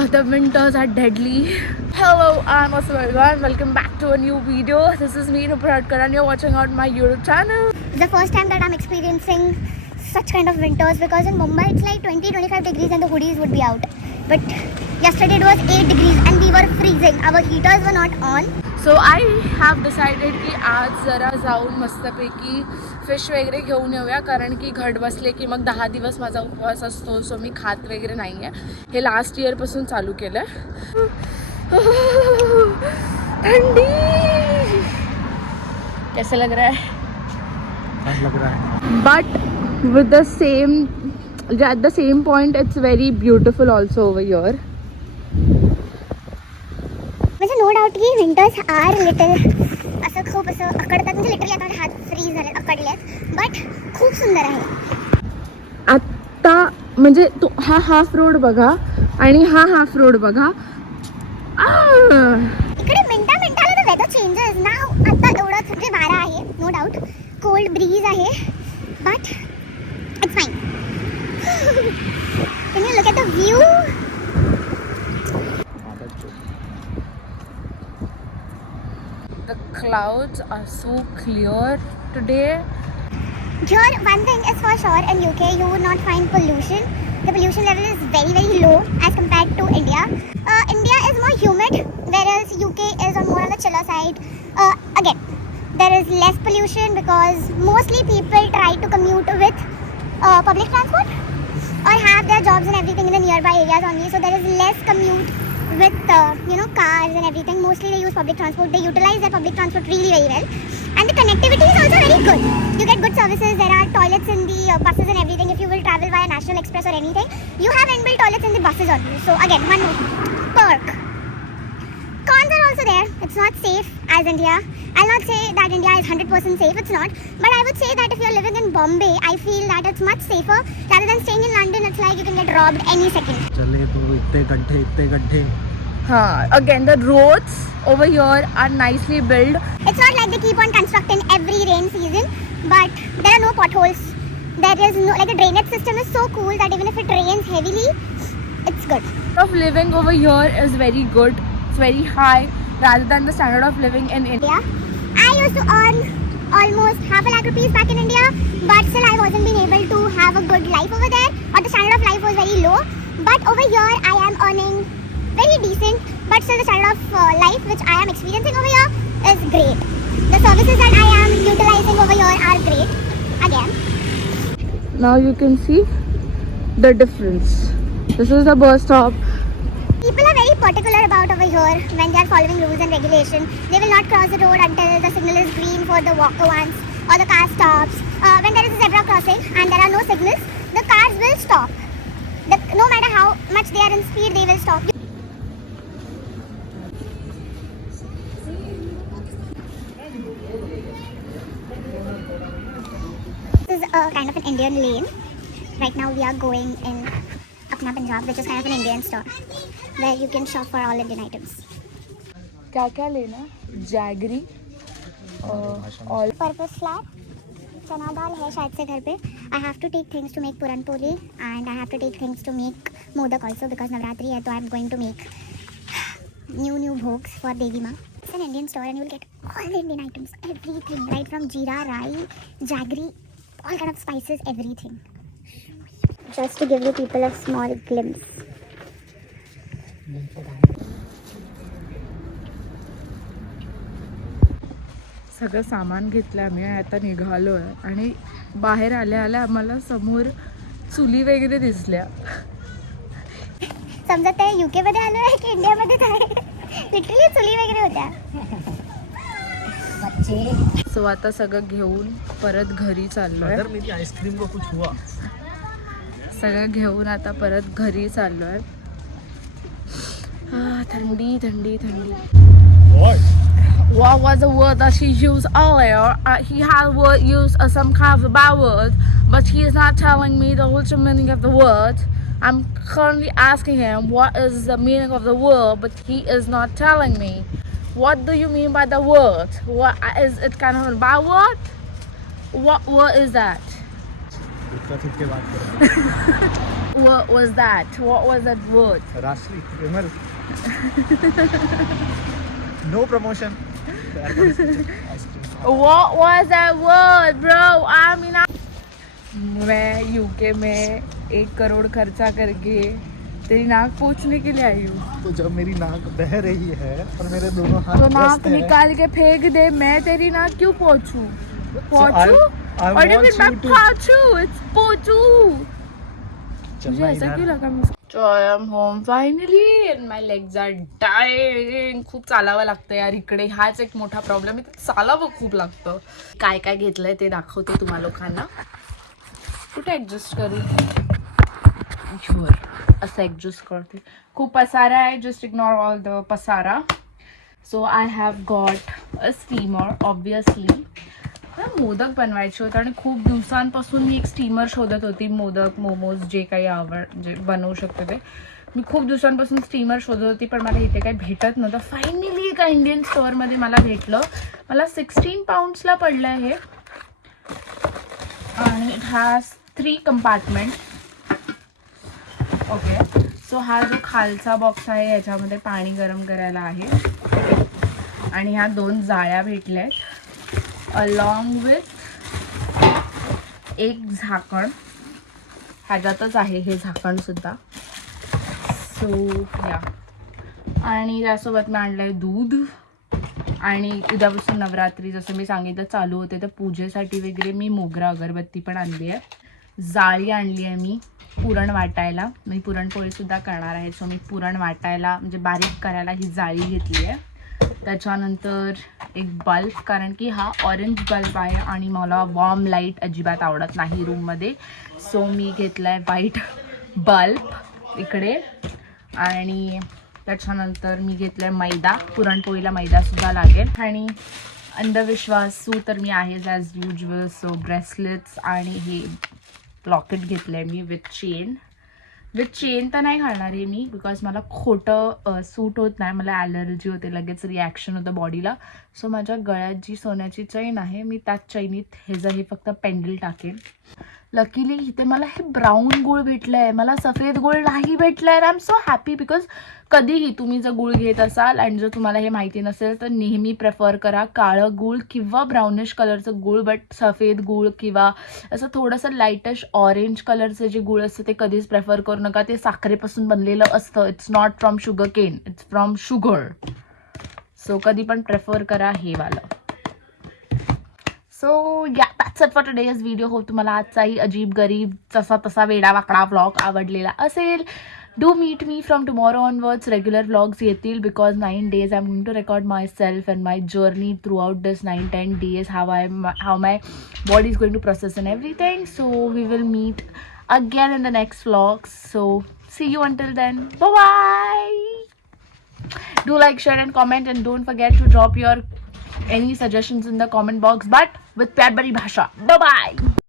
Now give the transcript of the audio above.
The winters are deadly. Hello, I'm Aswarga and welcome back to a new video. This is me, Nupradkar, and you're watching out my YouTube channel. The first time that I'm experiencing such kind of winters, because in Mumbai it's like 20-25 degrees and the hoodies would be out. But yesterday it was 8 degrees and we were freezing. Our heaters were not on. So I have decided की आज जरा जाऊन मस्तपैकी fish वगैरे घेऊन येऊया, कारण की घट बसले की मग 10 दिवस माझा उपवास असतो. सो मी खात वगैरे नाही आहे. हे लास्ट इयरपासून चालू केलं. ठंडी कैसा लग रहा है? But with the same, at the same point, it's very beautiful also over here. म्हणजे नो डाऊट की विंटर्स आर लिटल असं खूप असं अकडतात, म्हणजे लिटरली आता हात फ्रीज झाले अकडलेत, बट खूप सुंदर आहे. आता म्हणजे तू हा हाफ रोड बघा आणि हा हाफ रोड बघा. इकडे मिनिटाला तर वेदर चेंजेस ना. आता एवढं म्हणजे वारा आहे, नो डाऊट कोल्ड ब्रीज आहे, but it's fine. Can you look at the view? The clouds are so clear today. Here, one thing is for sure, in UK you would not find pollution. The pollution level is very, very low as compared to India. India is more humid, whereas UK is on more on the chiller side. Again, there is less pollution because mostly people try to commute with public transport or have their jobs and everything in the nearby areas only. So there is less commute with cars and everything. Mostly they use public transport. They utilize their public transport really very well, and the connectivity is also very good. You get good services. There are toilets in the buses and everything. If you will travel via National Express or anything, you have inbuilt toilets in the buses only. So again, one more perk. Cons are also there. It's not safe as India. I'll not say that India is 100% safe. It's not. But I would say that if you're living in Bombay, I feel that it's much safer rather than staying in London. It's like you can get robbed any second. चले तो इतने गड्ढे. Again, the roads over here are nicely built. It's not like they keep on constructing every rain season, but there are no potholes. There is no, like, the drainage system is so cool that even if it rains heavily, it's good. Of living over here is very good. It's very high rather than the standard of living in India. I used to earn almost ₹500,000 back in India, but still I wasn't being able to have a good life over there, or the standard of life was very low. But over here I am earning very decent, but still the standard of life which I am experiencing over here is great. The services that I am utilizing over here are great. Again, Now you can see the difference. This is the bus stop. people are very particular about over here when they are following rules and regulation. They will not cross the road until the signal is green for the walker ones or the car stops. When there is a zebra crossing and there are no signals, the cars will stop. No matter how much they are in speed, they will stop. This is a kind of an Indian lane. Right now we are going in Apna Punjab, which is kind of an Indian store where you can shop for all Indian items. क्या क्या लेना? Jaggery, all Purpose flour, chana dal है शायद से घर पे. I have to take things to make puran poli and I have to take things to make modak also because Navratri है, तो I'm going to make new bhogs for Devi Ma. It's an Indian store and you will get all the Indian items, everything, right from jeera, rai, jaggery, all kind of spices, everything. Just to give you people a small glimpse. सगळं सामान घेतलं आम्ही. आता निघालो आहे आणि बाहेर आल्या आल्या आम्हाला समोर चुली वगैरे दिसल्या. समजत आहे UK मध्ये आलो आहे की इंडियामध्येच आहे. लिटरली चुली वगैरे होत्या. सो आता सगळं घेऊन परत घरी चाललोय. अगर मेरी आइसक्रीम को कुछ हुआ. सगळं घेऊन आता परत घरी चाललोय. थंडी थंडी थंडी. What was the word that she used earlier? He had used some kind of a bad word, but he is not telling me the literal meaning of the word. I'm currently asking him what is the meaning of the word, but he is not telling me. What do you mean by the word? What is it? Kind of a bad word? What word is that? उसका छुप के बात कर What was that? What was that word? Rashi Vimal no promotion What was that word, bro? I mean, मैं UK में 1 करोड़ खर्चा करके तेरी नाक पोंछने के लिए आई हूँ. तो जब मेरी नाक बह रही है और मेरे दोनों हाथ तो नाक व्यस्त हैं, निकाल के फेंक दे. मैं तेरी नाक क्यों पोंछूं? पोंछूं? I और want फिर मैं you to- पोंछूं. It's पोंछूं. मुझे चलना ऐसा इधर। क्यों लगा? So I am home finally and my legs are dying. खूप चालावं लागतं यार इकडे. हाच एक मोठा प्रॉब्लेम आहे. चालावं खूप लागतं. काय काय घेतलंय ते दाखवते तुम्हा लोकांना. कुठे ऍडजस्ट करू? शुअर असं ऍडजस्ट करते. खूप पसारा आहे. जस्ट इग्नोर ऑल द पसारा. So I have got a steamer obviously. Modak बनवायचे होते आणि खूप दिवसांपासून मी एक स्टीमर शोधत होती. मोदक मोमोज जे काही जे बनवू शकते ते मी खूप दिवसांपासून स्टीमर शोधत होती, पण मला इथे काही भेटत नव्हतं. फायनली एका इंडियन स्टोअरमध्ये मला भेटलं. मला 16 पाऊंड्सला पडलं आहे आणि इट हॅज 3 कंपार्टमेंट. ओके, सो हा जो खालचा बॉक्स आहे याच्यामध्ये पाणी गरम करायला आहे आणि ह्या 2 जाळ्या भेटल्या आहेत अलॉंग विथ एक झाकण. ह्याच्यातच आहे हे झाकण सुद्धा. सो या, आणि त्यासोबत मी आणलं आहे दूध. आणि उद्यापासून नवरात्री जसं मी सांगितलं चालू होते, तर पूजेसाठी वगैरे मी मोगरा अगरबत्ती पण आणली आहे. जाळी आणली आहे मी पुरण वाटायला. मी पुरणपोळीसुद्धा करणार आहे, सो मी पुरण वाटायला म्हणजे बारीक करायला ही जाळी घेतली आहे. त्याच्यानंतर एक बल्ब, कारण की हा ऑरेंज बल्ब आहे आणि मला वॉर्म लाईट अजिबात आवडत नाही रूममध्ये. सो मी घेतला आहे व्हाईट बल्ब इकडे. आणि त्याच्यानंतर मी घेतलं आहे मैदा. पुरणपोळीला मैदासुद्धा लागेल. आणि अंधविश्वासू तर मी आहेच ॲज युजल. सो ब्रेसलेट्स आणि हे लॉकेट घेतलं आहे me with chain. With chain तर नाही घालणार आहे मी, बिकॉज मला खोटं सूट होत नाही. मला ॲलर्जी होते, लगेच रिॲक्शन होतं बॉडीला. सो माझ्या गळ्यात जी सोन्याची चैन आहे मी त्याच चैनीत हे फक्त पेंडल टाकेन. लकीली इथे मला हे ब्राऊन गूळ भेटलं आहे. मला सफेद गूळ नाही भेटलं आहे. I am so happy, because कधीही तुम्ही जर गूळ घेत असाल आणि जर तुम्हाला हे माहिती नसेल तर नेहमी प्रेफर करा काळं गूळ किंवा ब्राउनिश कलरचं गूळ. बट सफेद गूळ किंवा असं थोडंसं लाईटिश ऑरेंज कलरचं जे गूळ असतं ते कधीच प्रेफर करू नका. ते साखरेपासून बनलेलं असतं. It's not from sugar cane, it's from sugar. So कधी पण प्रेफर करा हे वालं. So yeah, that's it for today's video. Hope तुम्हाला आजचाही अजीब गरीब जसा तसा वेडा वाकडा व्लॉग आवडलेला असेल. Do meet me from tomorrow onwards. Regular vlogs येतील because 9 days I am going to record myself and my journey throughout this 9-10 days. how my body is going to process and everything. So we will meet again in the next vlog. So see you until then. Bye bye. Do like, share and comment, and don't forget to drop your any suggestions in the comment box, but with प्यार भरी भाषा. Bye bye.